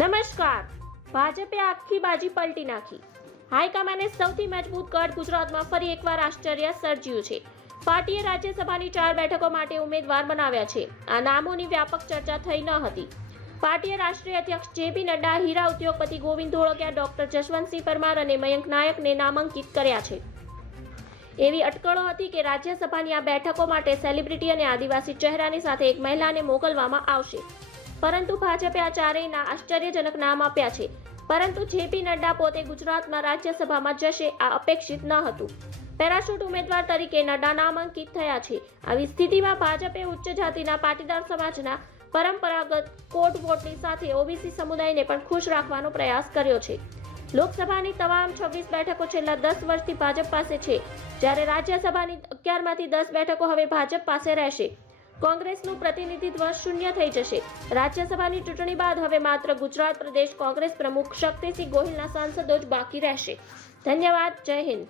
નમસ્કાર. ભાજપે આખી બાજી પલટી નાખી. હાઈકમાન્ડે સૌથી મજબૂત ગઢ ગુજરાતમાં ફરી એકવાર આશ્ચર્ય સર્જ્યું છે. પાર્ટીએ રાજ્યસભાની 4 બેઠકો માટે ઉમેદવાર બનાવ્યા છે. આ નામોની વ્યાપક ચર્ચા થઈ ન હતી. પાર્ટીએ રાષ્ટ્રીય અધ્યક્ષ જેપી નડ્ડા, હીરા ઉદ્યોગપતિ ગોવિંદ ધોળકિયા, ડોક્ટર જશવંતસિંહ પરમાર અને મયંક નાયકને નામાંકિત કર્યા છે. એવી અટકળો હતી કે રાજ્યસભાની આ બેઠકો માટે સેલિબ્રિટી અને આદિવાસી ચહેરાની સાથે એક મહિલાને મોકલવામાં આવશે. પરંતુ ભાજપે આ ચારેયના આશ્ચર્યજનક નામ આપ્યા છે. પરંતુ જેપી નડ્ડા પોતે ગુજરાતમાં રાજ્યસભામાં જશે આ અપેક્ષિત ન હતું. પેરાશૂટ ઉમેદવાર તરીકે નડ્ડા નામાંકિત થયા છે. આવી સ્થિતિમાં ભાજપે ઉચ્ચ જાતિના પાટીદાર સમાજના પરંપરાગત કોડ વોટની સાથે ઓબીસી સમુદાયને પણ ખુશ રાખવાનો પ્રયાસ કર્યો છે. લોકસભાની તમામ 26 બેઠકો છેલ્લા 10 વર્ષથી ભાજપ પાસે છે, જ્યારે રાજ્યસભાની 11માંથી 10 બેઠકો હવે ભાજપ પાસે રહેશે. કોંગ્રેસનું પ્રતિનિધિત્વ શૂન્ય થઈ જશે. રાજ્યસભાની ચૂંટણી બાદ હવે માત્ર ગુજરાત પ્રદેશ કોંગ્રેસ પ્રમુખ શક્તિસિંહ ગોહિલના સાંસદો જ બાકી રહેશે. ધન્યવાદ. જય હિન્દ.